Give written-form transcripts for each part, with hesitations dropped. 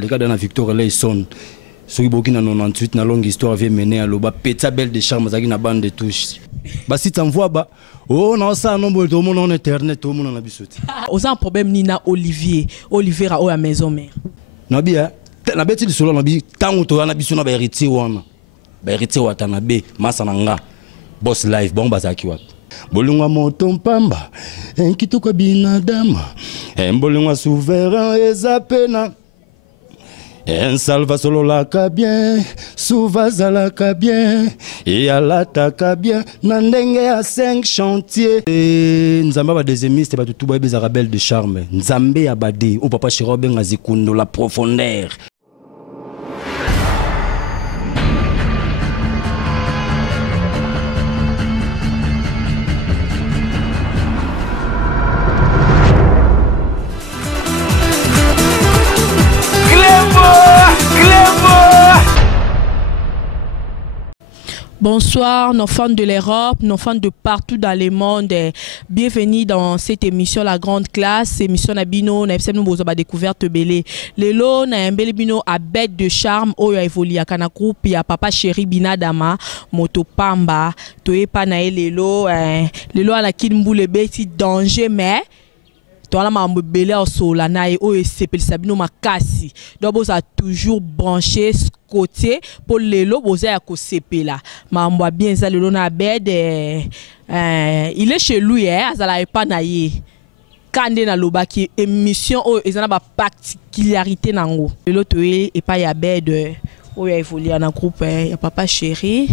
les gars dans la victoire là ils sont ceux qui na 98 na longue histoire vient mener à loba peta belle de charme zaki na bande de touche ba si t'envoie ba oh non ça non bon tout le monde en internet tout le monde na bisoti aux un problème ni na Olivier ra o à maison mère na bien na beti de solo na bi tango to na biso na ba héritier wana ba héritier wata na be masa nanga boss live bon bazaki wat bolungwa moto mpamba enkituko binadama embolungwa souverain ezapena en salva solo la bien souvaza la bien et alataka bien na ndenge ya 5 chantiers nzamba ba deuxiémiste ba tutu ba bezaka belle de charme nzambe ya bade o papa Chirobe ngazikundo la profondeur. Bonsoir, nos fans de l'Europe, nos fans de partout dans le monde. Bienvenue dans cette émission La Grande Classe. Émission Nabino, nous avons découverte belé. Lelo, na un bel bino à bête de charme. Oyo a évolué à kana groupe ya papa chéri binadama moto pamba. Toye pa na lelo, lelo à la kinboule beti danger mais. Toi là mambo belé au sol na e o sepel sabino makasi donc vous a toujours branché ce côté pour lelo boza ya ko sepela mambo bien ça lelo na bed il est chez lui azala pas na ye kande na lobaki émission o ezana ba particularité nango lelo toye et pas ya bed o ya évolué na groupe ya papa chéri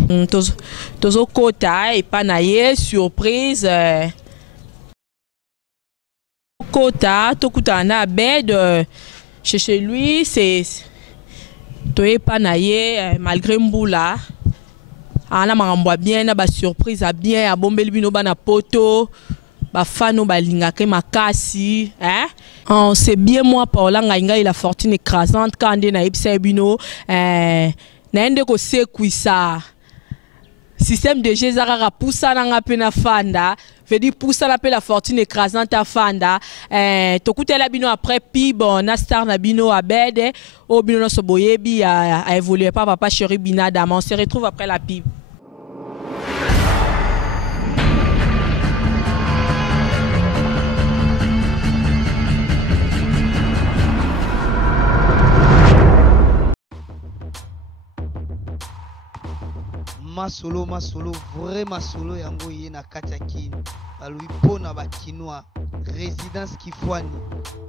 tozo kota et pas na ye surprise Kota, Tokutana, bed chez lui, c'est Toye Panaye, malgré Mboula. Ana maramba bien, na ba surprise a bien, a bombel bino bana poto, ba fano ba lingake makasi, hein? On sait bien moi Paula Ngainga il a fortune écrasante quand na ipse bino, naende ko sekuisa. Système de Jézara poussa na pena fanda. Fait dire poussa la la fortune écrasante à fanda tokuta la bino après pi bon na star na bino abede au bino no soboyebi a évolué pas papa chéri binadama on se retrouve après la pib. Masolo, vraiment solo yango yena katiaki balui pona bakinois résidence Kifwani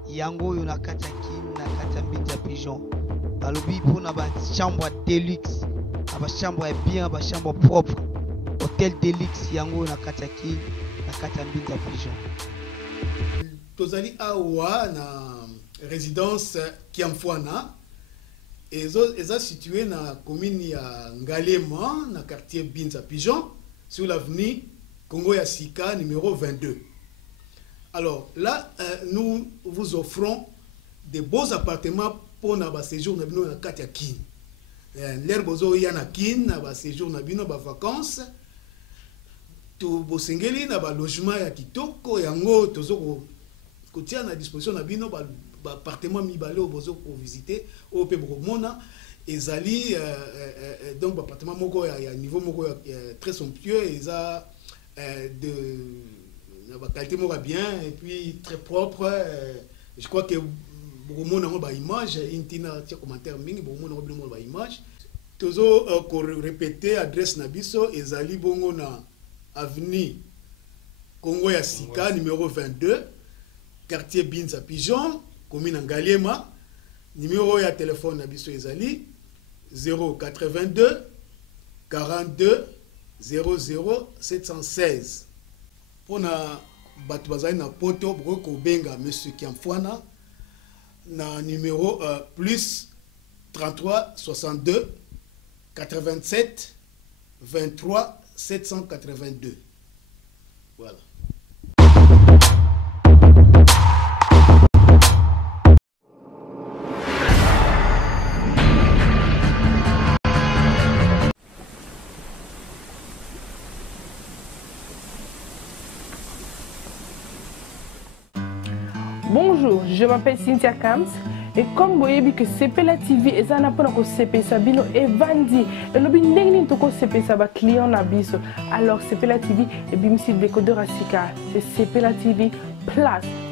yango yo na katiaki na katambita pigeon balui pona ba chambre deluxe ba chambre bien ba chambre propre hôtel deluxe yango na katiaki na katambita pigeon tozali awa na résidence Kiamfwana. Et ça situé dans la commune de Ngalema, dans le quartier Binza Pigeon, sur l'avenue Congo Yassika numéro 22. Alors là, nous vous offrons des beaux appartements pour notre séjour dans Katiakin. L'air bozo yana kin, notre séjour dans nos vacances. Tout bosengeli na ba logement ya kitoko yango tozoko kotia na disposition na bino ba appartement mibale au bozo pour visiter au pe mona ezali donc appartement moko ya niveau moko très somptueux eza de ba qualité moko bien et puis très propre je crois que mona ba image intina tia commentaire mingi mona ba image tozo ko répéter adresse na biso ezali bongo na avenue Congo ya Sika numéro 22 quartier Binza Pigeon commune Ngalema, numéro de téléphone Nabiso Ezali 082 42 00 716. Pour na batubazai na poto broko benga monsieur Kiamfwana na numéro plus 33 62 87 23 782. Voilà. Bonjour, je m'appelle Cynthia Kams Et comme vous voyez que Sepela TV et ça n'a pas encore CP Sabino et Vandi et le bin n'engin toko CP Saba client n'abiso alors Sepela TV et bimsi décodeur Asika c'est Sepela TV Plus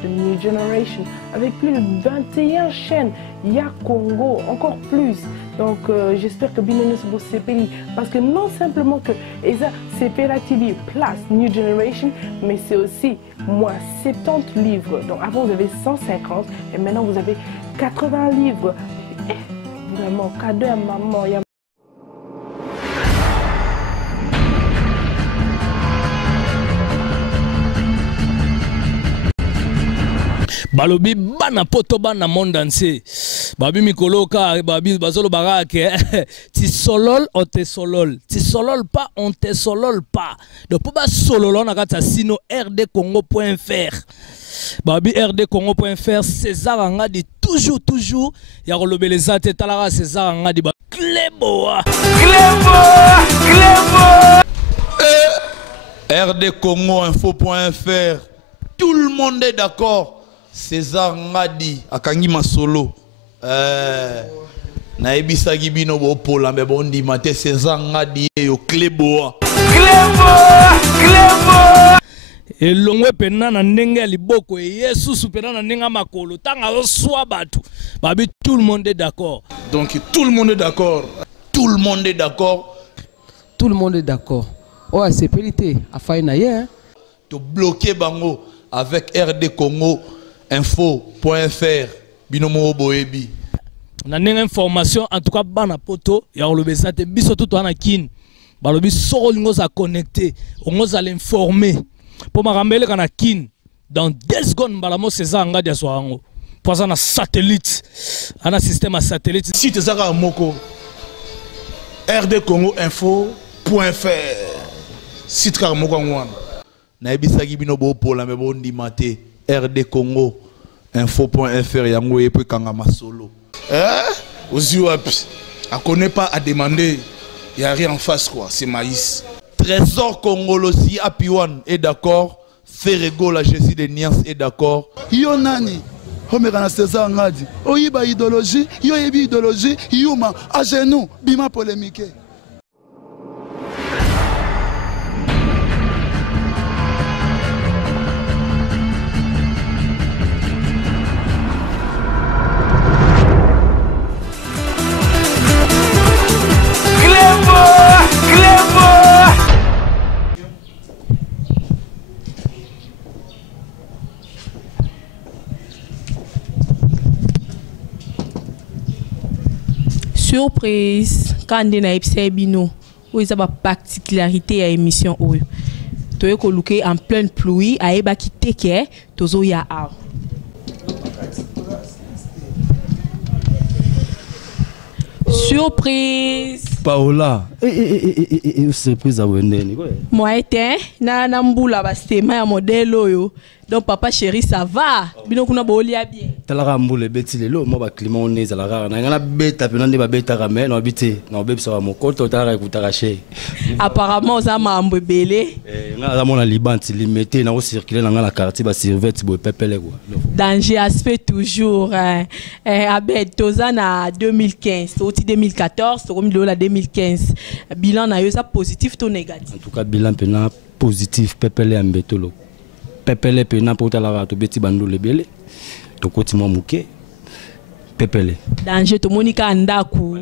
the New Generation avec plus de 21 chaînes il y a Congo encore plus donc j'espère que Bino ne se beau CPI parce que non simplement que et ça Sepela TV Plus New Generation mais c'est aussi moins 70 livres donc avant vous avez 150 et maintenant vous avez 80 livres. Vraiment, cadeau à maman. Balobi bana poto bana monde entier. Babi mikolo ka babi bazolo barake. Ti solol on te solol. Ti solol pas on te solol pas. Donc pour ba solol on a kata sino rdcongo.fr. Babi rdcongo.fr César Angadi toujours ya rolobeleza te talara César Angadi ba Cléboa rdcongoinfo.fr tout le monde est d'accord César Ngadi akangi masolo na ebisaki bino bopola me bondi mate César Ngadi yo Cléboa et longwe pena na ndenge ya liboko Yesu supena na ndenge makolo tanga oswa batu babi tout le monde est d'accord donc tout le monde est d'accord tout le monde est d'accord tout le monde est d'accord oh c'est périté a faina hier to bloquer bango avec rdcongoinfo.fr binomo boebi na ndenge information en tout cas bana poto ya olobesa te biso tout ana kin balobi soko lingo za connecter ongo za l'informer pour m'arambele kana kin dans 2 secondes balamo César Ngadi aswango pour un satellite un système à satellite site zaka moko rdcongoinfo.fr site ka moko ngwana na ebisaki bino bo pola me bo ndimate rdcongoinfo.fr yango epe kanga masolo ozi wapi a connaît pas à demander il y a rien en face quoi c'est maïs. Trésor Congolossi Apiwan est d'accord. Ferrego la Jésus de Nias est d'accord. Yonani, Homerana César Ngadi. Oyiba idéologie, yoyebi idéologie, yuma à genoux, bima polémique. Surprise quand on a bino où ils ont une particularité à l'émission où tu es coloqué en pleine pluie à eba qui teke tozo ya a surprise Paola surprise à Wendeni quoi moi était na mbula bastema ya modèle oyo donc papa chéri ça va bino kuna bolia bien talara mbule beti lelo mo ba climat on est la na ngana beta pe nande ba beta ramé no bité no bebisa wa mokoto talara ekutaka chez apparemment ça m'a embelé ngana za mona libanti limité na o circuler na ngana quartier ba servette bo pepele quoi danger aspect toujours abed tozana 2015 oti 2014 to comme la 2015 bilan na yo ça positif ou négatif en tout cas bilan pena positif pepele ambetolo pepele pena pour talara to beti bandu lebele to kotima muke pepele danger to monika ndaku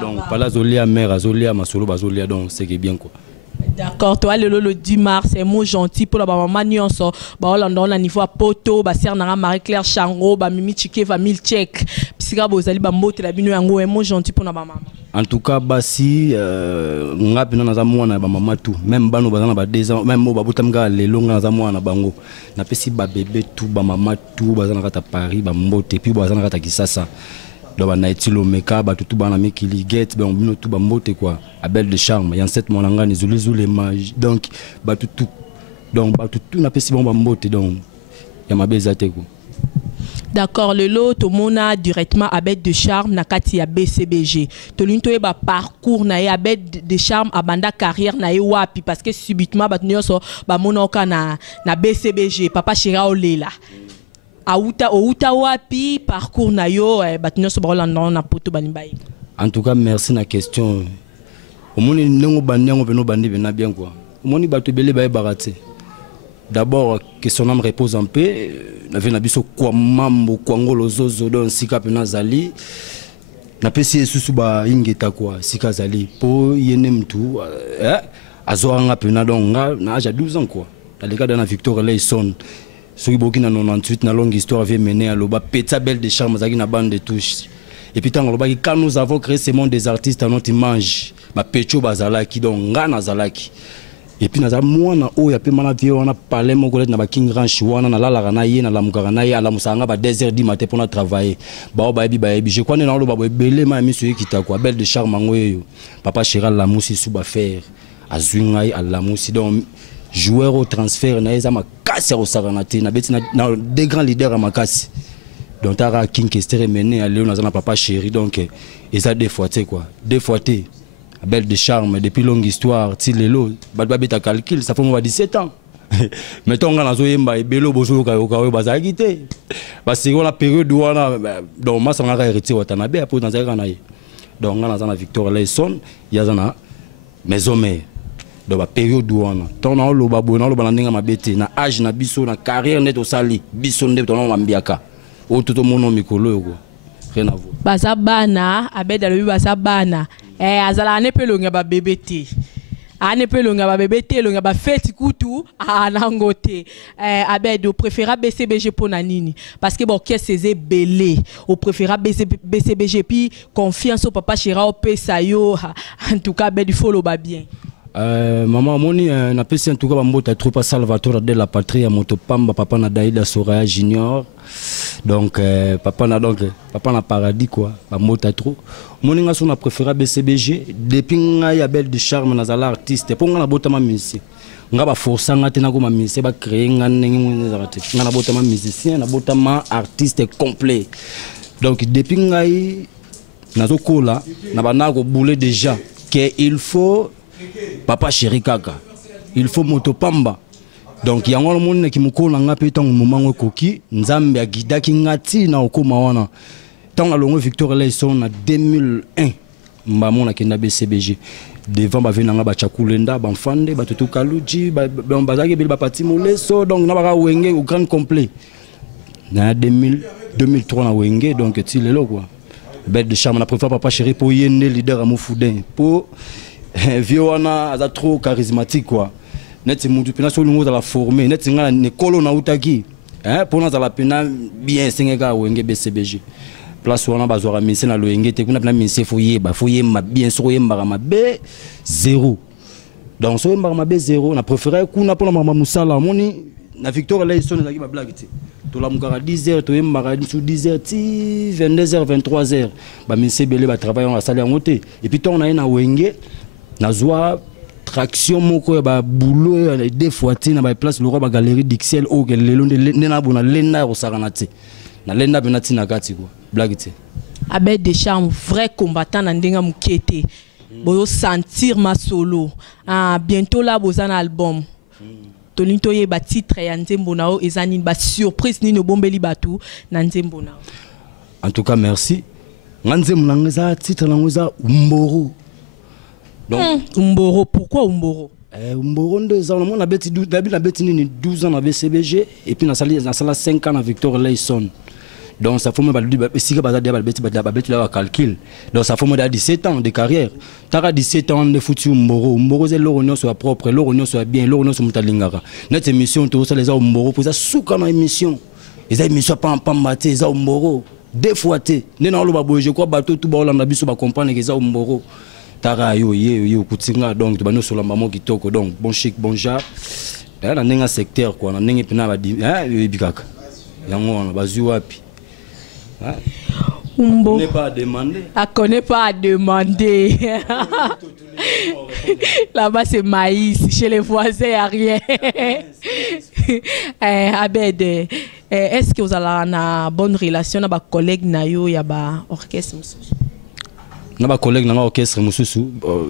donc pala zolia mère zolia masolo bazolia donc c'est bien quoi. D'accord, toi le 10 mars c'est mot gentil pour la maman nyonso ba Hollande na niveau poto ba sœur na Marie Claire Chango ba Mimi Chike famille tchèque pisika bozali ba mbote la bino yango mot gentil pour na maman. En tout cas basi ngapi na za mwana ba mama tout même bano bazana ba 2 ans même mo ba butamga lelo nga za mwana bango na pesi ba bébé tout ba mama tout bazana kata Paris ba mbote puis bazana kata Kisasa donc ba naitilo meka ba tout bana mikili get ba bino tout ba mbote quoi Abel de charme yan cette monanga ni zuli donc ba tout donc ba tout na pesi bon ba mbote donc ya mabeza te quoi. D'accord, le lot to mona directement à bête de charme na kati ya BCBG. To linto e ba parcours na ya bête de charme abanda carrière na e wapi parce que subitement ba nyonso ba mona oka na BCBG papa Chira olela. outa wapi parcours na yo batinyo so balanda na poto banimbai. En tout cas, merci na question. Au moins nengo banyango beno bandi bena bien quoi. Au moins bato belé bae barate. D'abord que son âme repose en paix. Na vena biso kwa mambo kwa ngolo zozo don sika pena zali. Na pesi susu ba ingeta quoi sika zali po yene mtu azoanga pena donga na âge 12 ans quoi. Dans le cas de la Victor Leison. Soki boki na 98 na longue histoire avait mené à Loba Peta Belle de Charme zaki na bande de touche. Et puis quand nous avons créé ce monde des artistes à notre image, ba Pecho bazalaki donc ngana zalaki. Et puis naza mwana o ya pe mana vie wana parler mon collègue na ba King Ranch wana na la na ye na la mukana ye ala musanga ba 2h du matin pour na travailler. Ba ba bi je crois na lo ba belé ma monsieur kita quoi Belle de Charme ngoyo. Papa Chiral la musi sous ba faire azwingai ala musi donc joueur au transfert na eza makasi au saranate na beti na des grands leaders à makasi donc tara King Kester mené à Léon na papa chéri donc eza deux fois quoi deux fois Belle de Charme depuis longue histoire ti lelo ba beta calcul ça fait moi 17 ans mettons na zo yemba ebelo bozo ka bazaki te parce que la période wana donc masa na héritier watana be pour dans na ye donc na Victor Leison yazana maison mère dans la période où on a tant on le babo on le balandinga mabete na âge na biso na carrière net au sali biso nde to na mbiaka o tout mon mikolo ko rien à voir bazabana abeda le bazabana azala ne pelonga ba bébé ane pelonga ba bébé longa ba feti kutu anangote abedo préféra BCBG pour nanini parce que bon qu'est-ce c'est belé au préféra BCBG puis confiance au papa Chira au pesayo en tout cas ben il faut le ba bien. Maman moni na pesi en tout cas bambota trop pas Salvatore de la patrie à Motopamba papa na Daïda Soraya Junior donc papa na paradis quoi bambota trop moni nga so na préféré BCBG depuis nga ya Belle de Charme na zala artiste pour nga na botama musique nga ba força nga tena ko ma musique ba créer nga nengi nga na botama musicien na botama artiste complet donc depuis nga na zokola na bana ko bouler déjà que il faut papa chéri kaka il faut Motopamba donc yango le monde qui mukola nga pe tant moment koki nzambe agidaki ngati na okoma wana tant la longue Victor Leison na 2001 mbamona kenda BCBG devant ba venanga ba chakulenda ba mfande ba tutu kaluji ba bazaki ba pati moleso donc na ba wenge au grand complet na 2003 na wenge donc ti lelo quoi Belle de Charme na préfère papa chéri pour yende leader à Mofoudin pour Viona a trop charismatique quoi. Net mutu pena so lungo la former net ngala ne kolo na utaki. Pour na la pena bien sengeka wenge BCBG. Place wana bazora mise na loenge te kuna pena mise foye ma bien so yemba ma B 0. Donc so yemba ma B 0 na préféré kuna pour mama musala moni na Victor Leison na ki ba blague te. To la mukara 10h to yemba sous 10h ti 22h 23h. Ba mise belé ba travailler en salle en côté et puis ton na na wenge nazwa traction moko ba boulot des fois na ba place le roi ba galerie d'Ixel o ke lelo na bona lenda ko saranate na lenda benati na kati quoi blague te Belle de Charme vrai combattant na ndenga mukete boyo sentir ma solo bientôt là bozana album tolinto ye ba titre ya nzembo nao ezani ba surprise ni no bombeli batu na nzembo nao. En tout cas merci nzembo na ngeza titre na ngeza Umboro. Donc Umboro, pourquoi Umboro? Umboro on a bêti 12 ans na BCBG et puis na sala 5 ans na Victor Leison. Donc ça fait moi si ba bêti la calcul. Donc ça fait moi 17 ans de carrière. Tara 17 ans de foutu Umboro. Umboro c'est l'orignon soit propre, l'orignon soit bien, l'orignon soit mutalingara. Notre émission tout ça les Umboro pour ça souka na émission. Les émissions pas maté ça Umboro. Deux fois té. Nena lo ba je crois bateau tout ba Hollande biso ba comprendre que ça Umboro. Tara yo kutinga donc tu bano sur la maman qui toko donc bon chic bon jar na nenga secteur quoi na nenga pina ba di bikaka yango na bazu wapi Umbo n'est pas demandé connaît pas à demander là-bas c'est maïs chez les voisins y a rien Abed est-ce que vous avez une bonne relation avec vos collègues na yo ya ba orchestre na ba collègue na orchestre mususu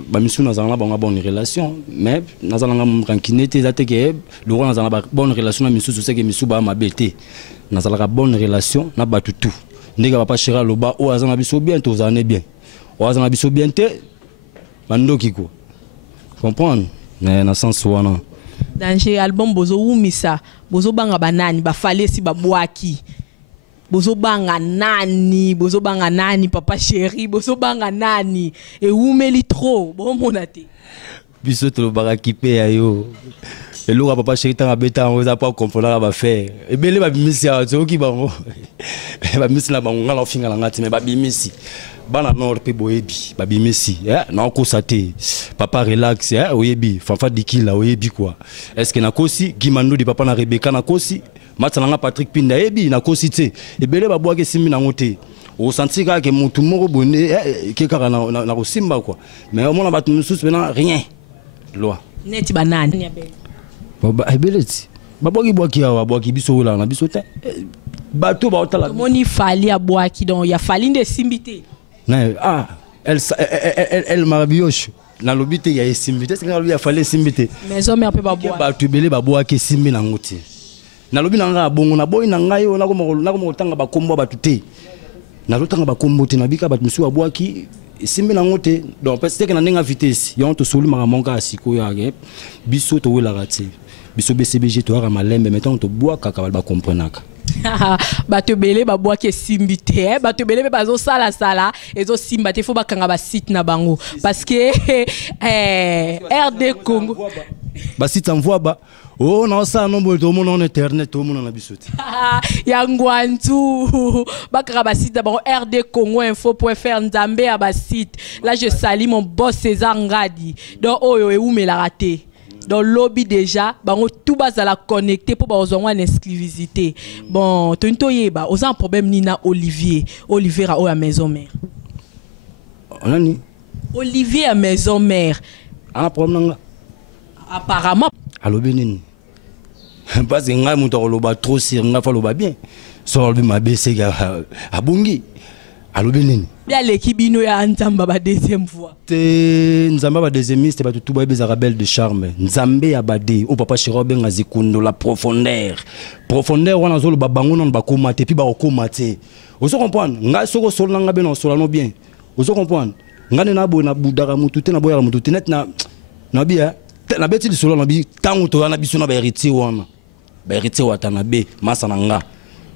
ba misu na zana ba bonne relation mais na zana rankinete zate ke le roi na zana ba bonne relation na misusu c'est que misu ba mabete na zana ka bonne relation na ba tutu ndika papa Chéra loba o azana biso bien to zane bien o azana biso bien te bandoki ko comprendre mais na sens wana danger album bozo umisa bozo banga banani ba fale si ba boaki bozo banga nani papa Chéri bozo banga nani et umeli trop bon monate biso to banga kipe ayo eloko papa Chéri tanga beta on va pas comprendre ba faire et belé ba bimisi a zoki bango ba bimisi na bango ngala finga la ngati mais ba bimisi bana nord pe boyebi ba bimisi na ko sate papa relax oyebi fanfa dikila oyebi quoi est-ce que na kosi Gimando di papa na Rebecca na kosi Matsalanga Patrick Pinda ebi na kosi te ebele ba boake simbi na ngote o senti ka ke mutu moko bonde ke kaka na ko simba quoi mais au moins ba mususu na rien loi neti banani ba ebeleti ba boaki awa boaki biso la na biso te bato ba otala moni fali a boaki donc ya fali nde simbité elle marabioche na lobite ya simbité c'est quand il a fallu simbité mais hommes un peu ba boaki ba tubele ba boaki simbi na ngote na lobi na nga bongo na boy na ngai yo na ko tanga ba kombo ba tuté na lotanga ba kombo te na bika ba musu abwaki simbi na ngote donc parce que na nenga vitesse yo to solu maka monka asiko ya ke biso to wela rati biso BCBG to ara malembe mettons to bwaka ka ba comprenaka bato belé ba boaki simbi te bato belé bazo sala ezo simba te faut bakanga ba site na bango parce que RD Congo ba site envoie ba oh non ça non bon tout le monde en internet tout le monde en a bisouti ya ngwantu bakara ba site ba RD Congo info.fr nzambe ya ba site là je salue mon boss César Ngadi donc oyo e umela raté dans lobby déjà bango tout bazala connecté pour bazongwa en exclusivité bon tonto yeba oza un problème ni na Olivier a o ya maison mère onani Olivier à maison mère ana problème nga apparemment alobi nini parce que ngai muto koloba trop sir nga fa loba bien so alobi mabese ga abungi alobi nini bien l'équipe bino ya nzamba ba deuxième fois te nzamba ba deuxième ba tout ba bezaka belle de charme nzambe ya bade o papa Chéra benga zikundo la profondeur wana zolo ba bango non ba komate puis ba komate ozo comprendre nga soko solo nga beno solo no bien ozo comprendre nga na bo na budara mutu te na boya mutu te net na bia na beti di solo na bi tango to na biso na ba héritier wana ba héritier watana be masa na nga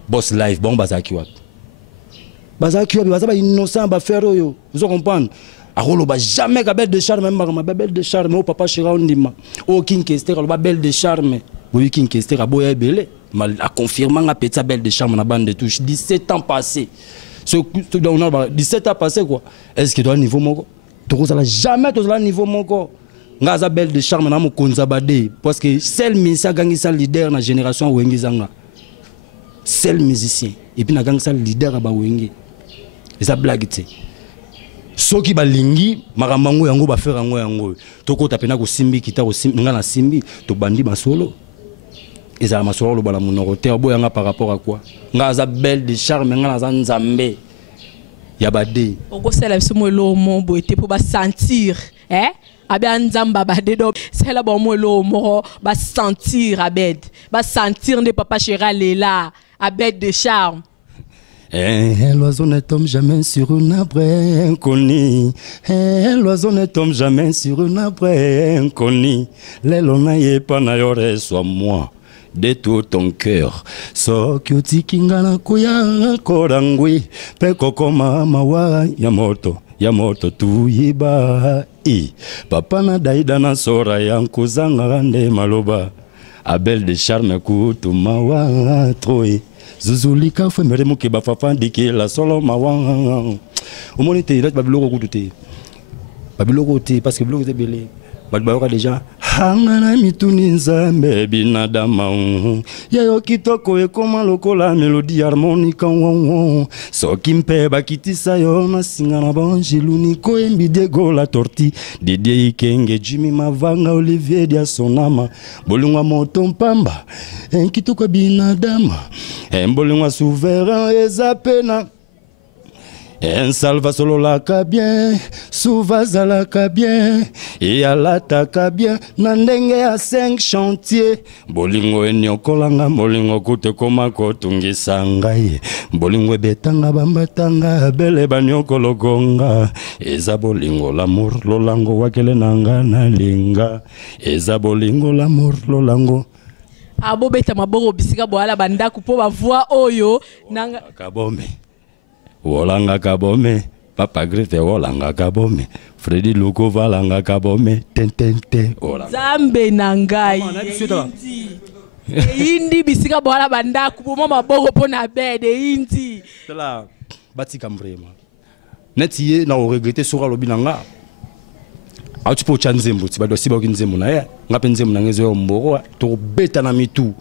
boss live bon bazaki wat bazaki wabi bazaba innocent ba faire yo vous comprendre akolo ba jamais ka belle de charme même ma belle de charme o papa Chéra ondima o king kester ba belle de charme oui king kester aboya belé mal a confirmé nga petite belle de charme na bande de touche 17 ans passés ce donc on a 17 ans passés quoi est-ce que toi niveau moko to ça jamais to ça niveau moko ngaza belle de charme na mo konza bade parce que seul musicien gangisa leader na génération wengizanga seul musicien et puis na gangisa leader ba wengi eza blague te soki balingi maramango yango ba faire yango toko tapena ko simbi kita ko simbi nga na simbi to bandi masolo eza masolo lo bala monoko te boyanga par rapport à quoi ngaza belle de charme nga na nzambe ya bade oko sela biso mo lo mo bo ete po ba sentir abia nzamba bade do sela ba mo lo mo ba sentir abed ba sentir de papa Chéra lela abed de charme. L'oiseau ne tombe jamais sur un arbre inconnu. L'oiseau ne tombe jamais sur un arbre inconnu. L'elona pas n'ayore soit moi de tout ton cœur. So kyuti kingana kuya korangui peko koma mawa yamoto tuyiba papa na daida na sora yankuzanga nde maloba abel de charme kutu mawa troi Zuzulika fait mere muke ba fafa dike la solo mawa omonite là babiloko kututé babiloko te parce que biloko te belé babiloko déjà hangana mituni nzambe binadama yayo kitoko ekoma lokola mélodie harmonique soki mpe bakitisa yo na singa na bangeluni ko embide gola torti Didier Ikenge Jimmy Mavanga Olivier dia sonama bolungwa moto mpamba kitoko binadama mbolingwa souverain ezapena Un salva solo la bien, souvaza la bien, et alata bien, nandenge a 5 chantiers. Bolingo enyokolanga, bolingo kute koma kotungi sangai. Bolingo betanga bambatanga, bele banyokologonga. Eza bolingo l'amour, lolango wakele nanga na linga. Eza bolingo l'amour, lolango. Abo beta maboro bisika boala bandaku po ba voix oyo nanga kabome. Wolanga kabome, Papa Griffith wolanga kabome, Freddy Luko valanga kabome, tentente olanga. Zambe nangai. Indi bisika boala bandaku po mama boro po na bede indi. Tela batika vraiment. Netiye na o regretter sura lobinanga. A tu peux chanzembo, tu vas dosi ba kinzembo na ya. Ngape nzembo na ngezo mboro to beta na mitu.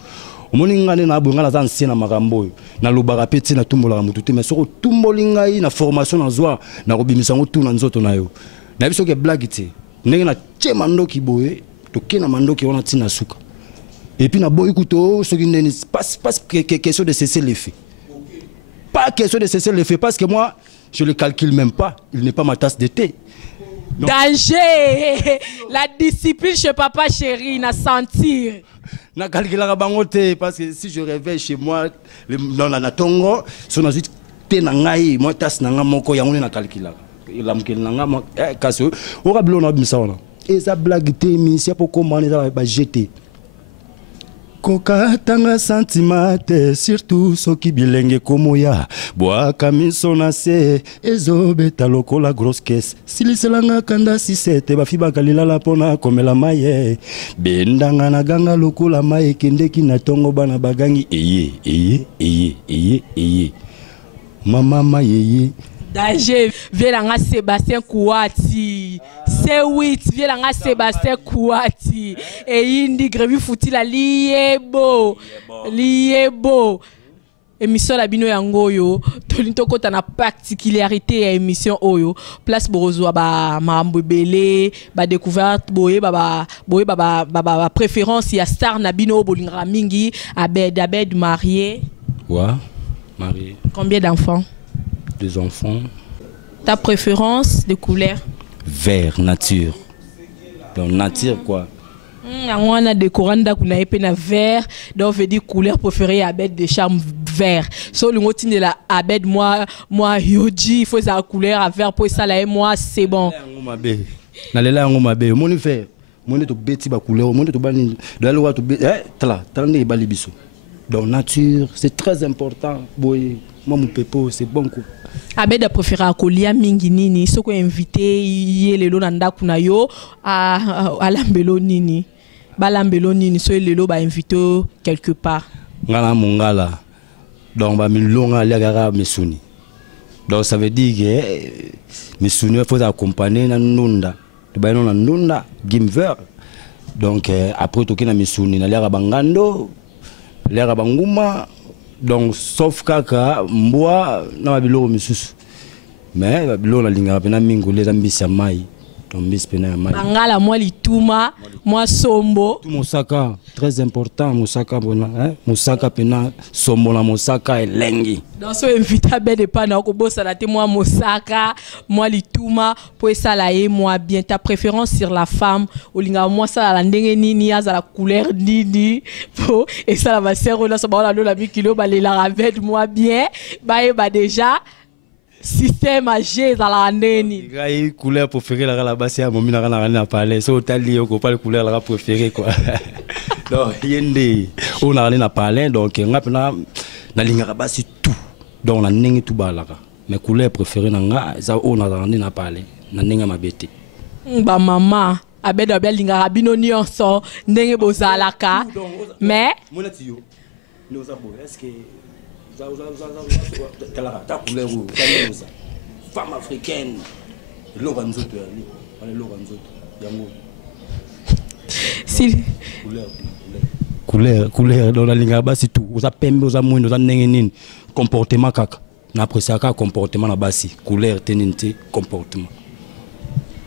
Omoningane na bonga na ancien na makambo na lobaka peti na tumbola mutu te mais soko tumbolinga na formation na zwa na kobimisa ngotu na nzoto na yo na biso ke blague te ndenge na tie mandoki boye to kena mandoki ona tina suka et puis na boy kuto soki ndeni pas question de cesser les faits pas question de cesser les faits parce que moi je le calcule même pas, il n'est pas ma tasse de thé. Donc, danger la discipline chez papa chéri na sentir na calculera bangote parce que si je réveille chez moi dans la tongo so na zit te na ngai moi tas na ngamoko ya ngone na calculera la mkel na ngamo kaso o rablo na bimsa ona eza blague te mi c'est pour comment ça va jeter koka tanga sentimate surtout soki bilenge komoya boaka miso na se ezobeta lokola grosse caisse siliselanga kanda 67 bafi bakalilala pona komela maye bendanga na ganga lokola maye kendeki na tongo bana bagangi eye mama maye danger vielanga Sébastien Kouati C8 vielanga Sébastien Kouati et indi grevi futi la liebo émission la bino yangoyo tolinto kota na particularité ya émission oyo place borozo ba mambo belé ba découverte boye ba préférence ya star na bino bolingra mingi Abed marié marié combien d'enfants? 2 enfants. Ta préférence de couleur? Vert, nature. Donc nature quoi. On a des coranda qu'on a épé na vert, donc veut dire couleur préférée Abed de charme vert. So le mot de la Abed moi yoji il faut sa couleur à vert pour ça là et moi c'est bon. Na lela ngoma be moni faire. Moni to beti ba couleur, moni to bani de la loi to tala tande ba libiso. Donc nature, c'est très important. Boy, moi mon pepo, c'est bon quoi. Abed a préféré akolia mingi nini soko invité yelelo na ndaku na yo à lambelo nini balambelo nini so yelelo ba invité quelque part ngala mongala donc ba milonga liagara mesuni donc ça veut dire que mesuni faut accompagner na nunda to ba na nunda gimver donc après toki na mesuni na liagara bangando liagara banguma. Donc sauf kaka mboa na babilo misusu mais babilo na linga pena mingo les ambisa mai tombis pena mai ngala moi lituma moi sombo tout mosaka très important mosaka bona mosaka pena sombo na mosaka elengi donc so invité be de pas na ko bossa la te moi mosaka moi lituma pour ça là et moi bien ta préférence sur la femme ou linga moi ça la ndenge nini ya la couleur nini et ça va serre là ça ba la kilo ba les la avec moi bien ba déjà système âgé dans la neni gai couleur préférée la base ya momi na parler so tali ko pas couleur la préférée quoi donc yende on a na parler donc ngapena na linga basi tout donc na nengi tout balaka mais couleur préférée na ça on a na parler na nenga mabete ba mama Abed abia linga rabino nyonso ndenge bozalaka mais monatio nous abo est-ce que ta couleur femme africaine loranzoto yango si couleur dans la linga basi tout oza pembe oza mwendo oza ndenge nini comportement kaka na apprécier ka comportement na basi couleur teninte comportement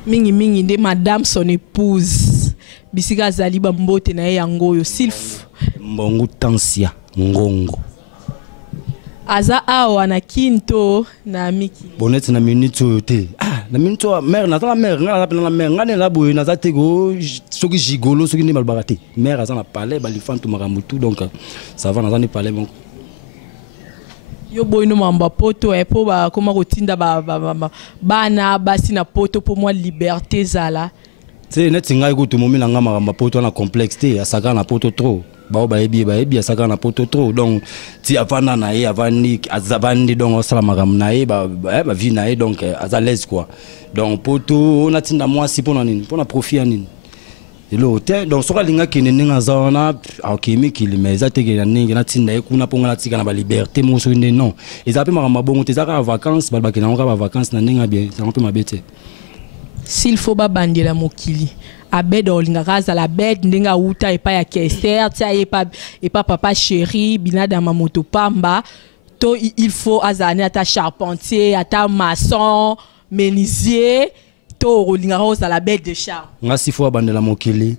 mingi de madame son épouse bisika zali ba mbote na yango yo silf mbongo tansia ngongo aza awa na kinto na miki bonete na minute te na minute mère na la mère ngala pena na mère ngane la boye na za tego soki gigolo soki ne balbaka te mère aza na palais balifantu makamutu donc ça va na za ne palais mon yo boy no mamba poto po ba koma kotinda bana basi na poto pour moi liberté zala te neti ngai ko to momina nga mamba poto na complexe te asaka na poto trop ba baebi asaka na poto trop donc ti avana na ye avani azavandi donc osala makam na ye ba vie na ye donc aza l'aise quoi donc poto on atinda moi si pona nini pona profit nini elo te donc soka linga kene ninga zona akimi kili mais ateke na ninga na tinda ye kuna ponga na tika na ba liberté mo so non ezape makam bongo te zaka vacances ba bakina nga ba vacances na ninga bien ça un peu mabete s'il faut ba bandela mokili abed olinga kaza la bed ndenga uta epa ya Kester tia epa papa chéri binada mamoto pamba to il faut azane ata charpentier ata maçon menuisier to olinga kaza la bed de char nga s'il faut bandela mokili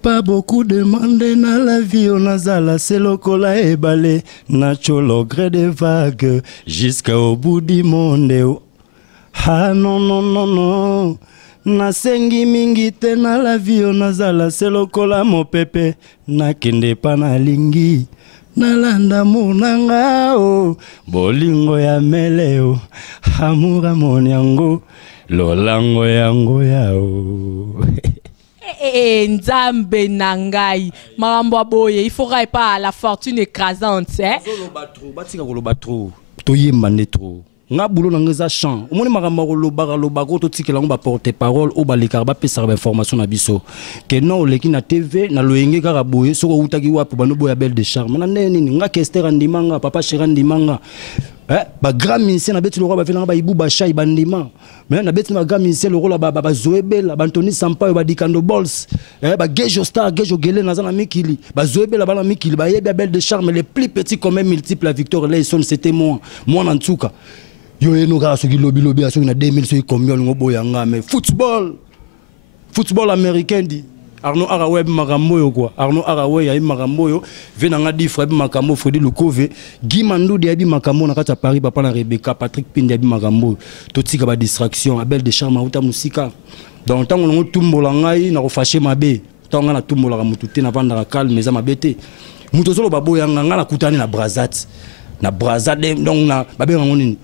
pas beaucoup demandé na la vie on azala c'est lokola ebale natural gré des vagues jusqu'au bout du monde ah non non non non nasengi mingi te na la vie nazala se lokola mopepe nakende pa nalingi nalanda monanga o bolingo ya meleo amura monyango lolango yango yao nzambe nangai marambo boye il faudrait pas la fortune écrasante batika koloba trop toyemba nde trop nga bulo na ngeza champ omoni makamba koloba ko to tikela ngo ba porte parole o baleka ba pesa ba information na biso ke non leki na TV na loyenge kaka boye soko utaki wapi bano boya belle de charme na neni nga Kester andimanga papa chéri andimanga ba grand ministère na beti le roi ba fela ba ibu ba chai bandima mais na beti na grand ministère le roi ba zoebela ba Anthony Sampaio ba Dikando Balls ba Gejo Star Gejo Gele na zana mikili ba zoebela ba na mikili ba yebi belle de charme les plus petits quand même multiples la victoire là ils sont c'était moi en tout cas yo eno ka soki lobi asoki na 2000 soki combien ngobo yanga mais football américain dit Arnaud Arawe makambo yo quoi Arnaud Arawe ya makambo yo venanga di frère makambo Fredi Lukove Guy Mandou de abi makambo na kata Paris papa na Rebecca Patrick Pinde abi makambo to tika ba distraction abel de charme uta musika donc tango ngo tumbola ngai na ko fâcher mabe tango na tumbola ka mutu te na vanda calme za mabete muto solo babo yanga na kutani na Brazat donc na babe ngoni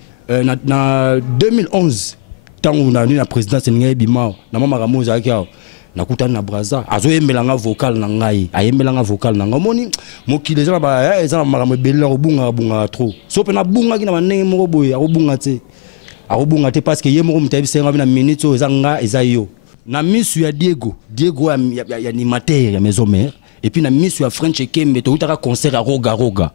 na 2011 tango na ni na présidence ngai bimao na mama Ramoza akao nakutana na Braza azoyembelanga vocal na ngai ayembelanga vocal na ngomoni mokile za ba ezala makambo ebela robunga trop so pe na bunga kina manenge moko boye akobunga te parce que ye moko mutabi senga na minute ezanga ezayo na misu ya Diego ya animateur ya maison mère et puis na misu ya French Kembe to utaka concert à roga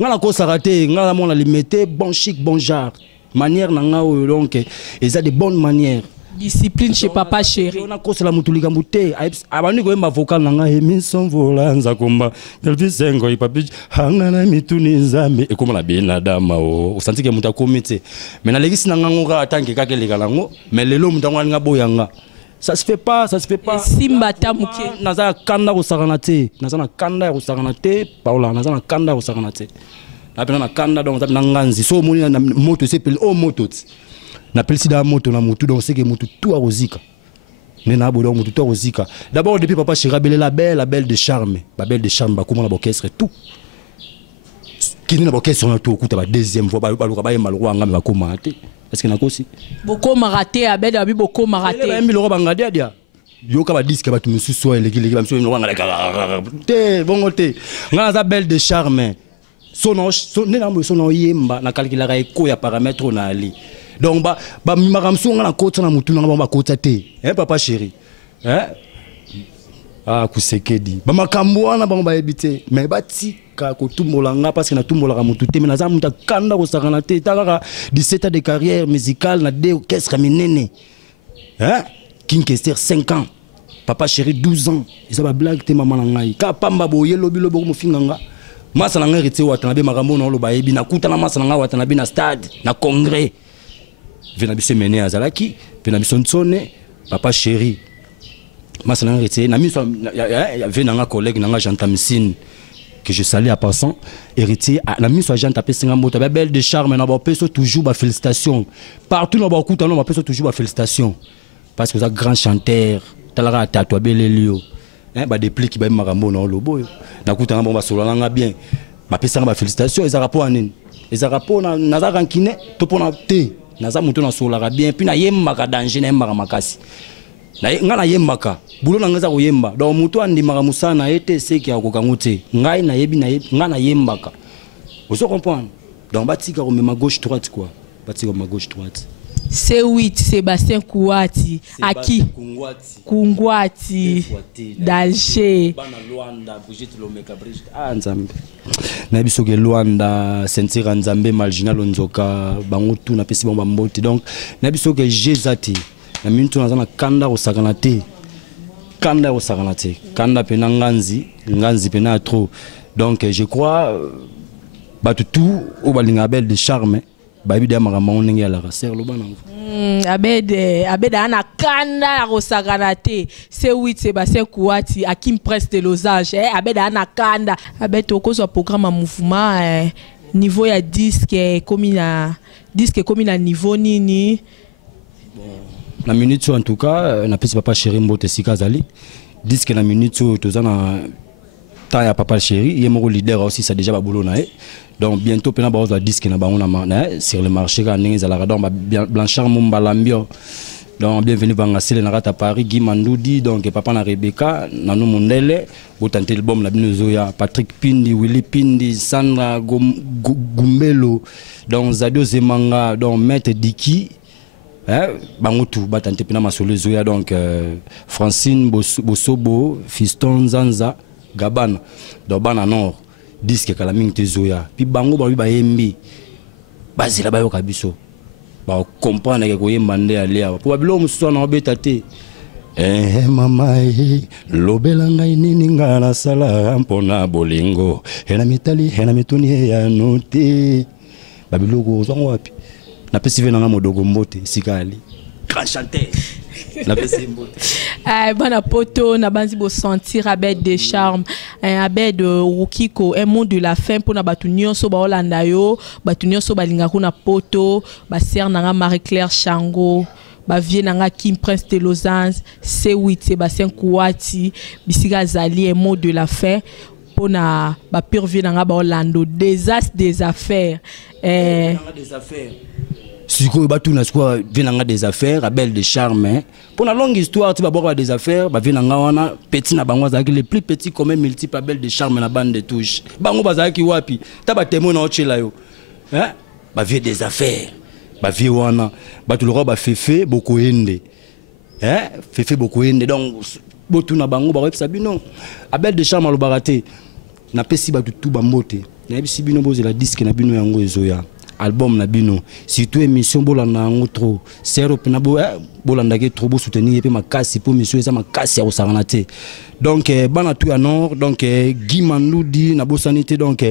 ngala ko sarate ngala mona limité bon chic bon genre manière na ngao donc eza de bonnes manières discipline chez papa chéri on a cause la mutulika mbute abani ko emba vocal na nga emission volanza komba delvisengo ipapi hanga na mituni nzambe e koma na bena dama o usanti ke muta komite mais na legisi na ngango ka tanke ka keleka lango mais lelo mutango nga boyanga ça se fait pas simba tamuke naza kanda ko sakana te paula naza kanda ko sakana te apena na kanda donc na nganzi so moni na moto sepeli o moto na pelsi da moto na mutu donc c'est que mutu tout arozika nena bo donc mutu tout arozika d'abord depuis papa Chirabele la belle de charme ba belle de charme ba comment la orchestre tout kini na orchestre na tout kuta ba deuxième fois ba ba malwa ngam ba komate est-ce que na kosi boko maraté abed abi boko maraté ba mi lo ba ngadia dia yoka ba disque ba tu musu so eleki ba musu lo ngala te bongo te ngala za belle de charme sono nena mo sono yemba na calculer eko ya paramètre na ali donc ba makamsonga na kota na mutu na ba kota te papa chéri kusekedi ba makambo wana ba ba ebite mais bati ka ko tumbola nga parce que na tumbola ka mutu te mais na za muta kanda ko sakana te takaka 17 ans de carrière musicale na deux orchestres minene King Kester 5 ans papa chéri 12 ans isa ba blague te mama na ngai ka pamba boye lobi ko mofinganga masa na ngai rete watana be makambo na lo ba ebi na kuta na masa na ngai watana be na stade na congrès Venabiso mené azalaki Venabiso nsone papa chéri masana rete na miso ya venanga collègue nanga Jean Tamsine que je salue à passant, héritier, la mise sur agent tapé Singambo, t'as belle de charme, n'a pas toujours ma félicitation. Partout dans le coup, t'as pas toujours ma félicitation. Parce que vous êtes grand chanteur, t'as la rate à toi, belle Lio. Bah des plis qui va marambo dans le boy. D'un coup, t'as un bon bas sur la bien. Ma pesa ma félicitation, ils rapport à nin. Ils rapport na naza rankine, to pona te. Naza muto na sur la bien, puis na yemma danger na marakasi. Na yemma ka. Bulo na ngaza ko yemba. Donc muto andi maramusana ete seki akokangote. Ngai na yebi na na yemba ka. Vous comprenez? Donc batika ko ma gauche droite quoi. Batika ma gauche droite. C8 Sébastien Kouati Aki Kungwati Dalche Bana Luanda Brigitte Lomeka Brigitte Nzambe na biso ke Luanda Sentira Nzambe Marginal Nzoka bango tout na pesi bomba mbote donc na biso ke Jezati na mintu na kanda osakana te kanda pena nganzi pena trop donc je crois batu tout au balinga belle de charme baby de marama onenge ala raser lo bana abed ana kanda rosagana te C8 Sébastien Kouati Akim Prince de Lozage abed ana kanda abed okozwa programme à mouvement niveau ya disque comme na niveau nini na minute en tout cas na pesi papa chéri mbote sikazali disque na minute tozana ta ya papa chéri yemoko leader aussi ça déjà ba boulot na donc bientôt pena ba disque na bango na sur le marché ka ndenge za la donc Blanchard Mumbalambio donc bienvenue bangasele na rata Paris Guy Mandoudi donc papa na Rebecca nanu Mundele botante album na binozoya Patrick Pindi Willy Pindi Sandra Gumbelo donc Zadio Zemanga donc Maître Diki bango tout batante pena masolo zoya donc Francine Bosobo Fiston Zanza Gabana donc bana nord disque kala mingi te zoya puis bango ba yembi bazila bayo kabiso ba comprendre ke ko yemba nde alia po babilo mususu na obeta te mama lobela ngai nini ngana sala mpona bolingo hena mitali hena mituni ya note babilo ko zongo wapi na pesi vena modogo mbote sikali grand chanteur la pesi mbote bana poto na banzi bo sentir Abed de charme Abed Rukiko un mot de la fin pour na batu nyonso ba Holanda yo batu nyonso balinga ko na poto ba ser na Marie Claire Chango ba vie na Kim Prince de Lausanne C8 Sébastien Kouati bisika zali un mot de la fin pour na ba purvie na ba Holanda désastre des affaires des affaires si quoi batu na quoi venanga des affaires Abel de charme pour la longue histoire tu vas voir des affaires ba venanga wana petit na bango zaki les plus petits comme multiple Abel de charme na bande de touche bango bazaki wapi ta ba témoin na ochela yo ba vie des affaires ba vie wana batu le roi ba fefe beaucoup ende fefe beaucoup ende donc botu na bango ba wepsa bino Abel de charme lo baraté na pesi batu tout ba mbote na bisi bino boze la disque na bino yango ezoya album na bino surtout émission bolanda ngo trop sero pena bolanda ke trop soutenir pe makasi pour monsieur ça makasi ya osangana te donc bana tout ya nord donc Guy Mandoudi na bosanité donc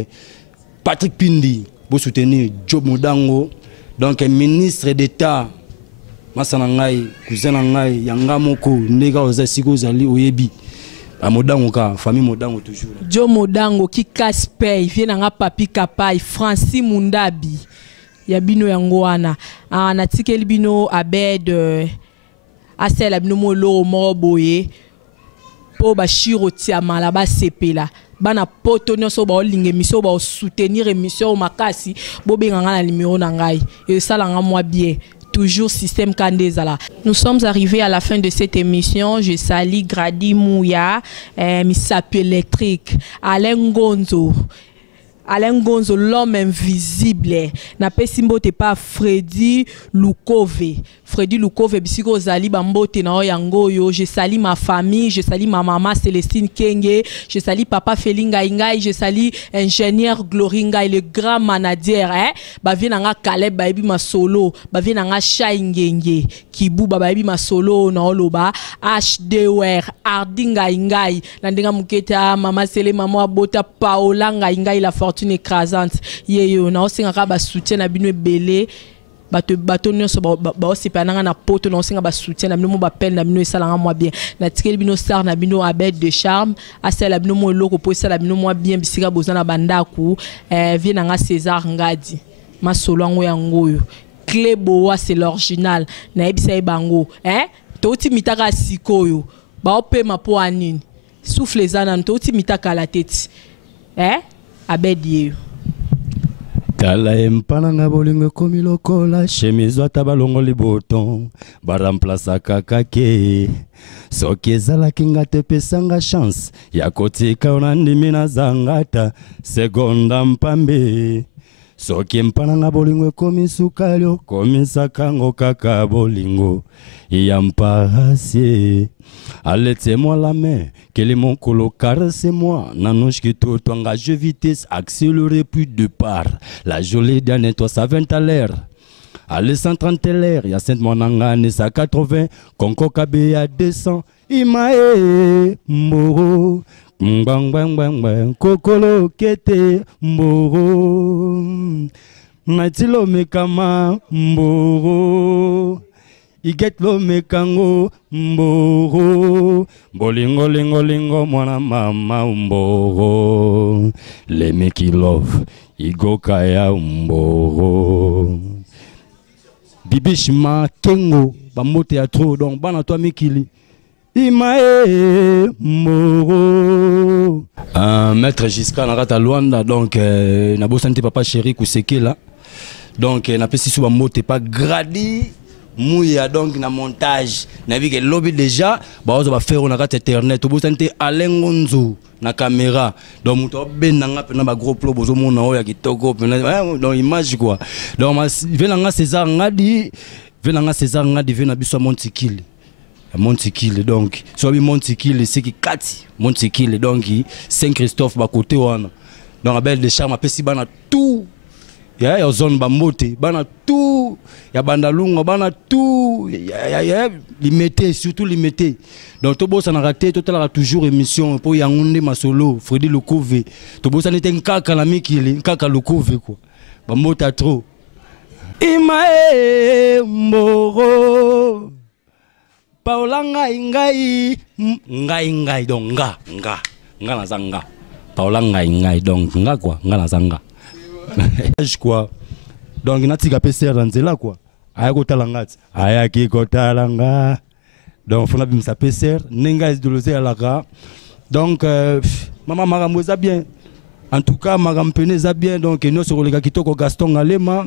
Patrick Pindi bo soutenir Job Modango donc ministre d'état masana ngai cousin ngai yanga moko ndeka oza siko zali oyebi Modango ka famille Modango toujours Joe Modango qui casse paye vient nga papi kapai Francis Mundabi ya bino yango wana na tikeli bino Abed asela bino molo mo boye po ba shiro tia mala ba sepela bana poto nyonso ba olinga émission ba soutenir émission makasi bo benga na numéro na ngai et ça la nga moi bien toujours système Kandezala. Nous sommes arrivés à la fin de cette émission. Je salue Grady Mouya, Missapi électrique, Alain Gonzo, l'homme invisible. Na pesimbo te pas Freddy Lukove. Freddy Lukove bisiko zali bambote na yango yo. Je salue ma famille, je salue ma maman Célestine Kenge, je salue papa Felinga Ingai, je salue ingénieur Gloringa et le grand manager ba vient nga Caleb baby masolo, ba vient nga Shaingenge, Kibu baby masolo na oloba HDWR Ardinga Ingai, landinga muketa mama Sele mama bota Paola Ingai la fortune écrasante yeyo na osinga ka ba soutien na bino belé bato nyonso ba osepana na poto na singa ba soutien na bino mo ba appel na bino esala moi bien na tikeli bino star na bino abed de charme asala bino mo eloko po esala bino moi bien bisika bozana bandaku vie na nga César Ngadi masolo yango yangoyo clé boa c'est l'original na ebisa ebango toti mitaka sikoyo ba opema po anini souffle zana toti mitaka la tête abed yeyo tala empana bolingo komi lokola chemise ata balongoli boton baramplaça kakake soki ezalaki nga te pesanga chance ya kotika ona ndimi na zangata segonda mpambe soki empana bolingo ekomi sukali okomisaka ngo kaka bolingo ya mparasie Allez-moi la main, quel est mon colo, caressez-moi. Nanouche qui tout engage vitesse, accéléré plus de part. La jolie dernière, toi ça 20 à l'air. Allez 130 à l'air, y'a 5 monangane, ça 80, Konko Kabe à 200. Imae, Moro, bang bang bang bang, Kokolo Kete, Moro, Natilo Mekama, Moro. Iget lo mekango mboro bolingo lingo lingo mwana mama mboro le make love igoka ya mboro bibishima kengo bamote ya trop donc bana toi mikili imae mboro maître Giscard Narata Luanda donc na bosante papa chéri kuseke là donc na pesi sou bamote pas gradi mouya donc na montage na vi que lobby déjà baozo ba faire on a internet to bosante alengonzo na caméra donc muto benanga pena ba gros plan bozo mona oya kitoko pena donc image quoi donc venanga César Ngadi vena biso Montikili donc so bi Montikili c'est qui 4 Montikili donc Saint Christophe ba côté wana donc abel de charme apesi bana tout ya zone bambote bana tout ya bandalunga bana tout ya limité surtout limité donc to bossa na raté to tala toujours émission pour yangonde masolo Freddy Lokove to bossa nete nkaka na mikili nkaka Lokove quoi bambote trop imae mboro paola ngai donc nga na zanga paola ngai donc nga quoi nga na zanga quoi donc natika PCR nzela quoi aya kotalangati aya ki kotalanga donc fona bimsa PCR nenga idoloze alaka donc mama marambo za bien en tout cas maram pene za bien donc nous sur le kitoko Gaston Alema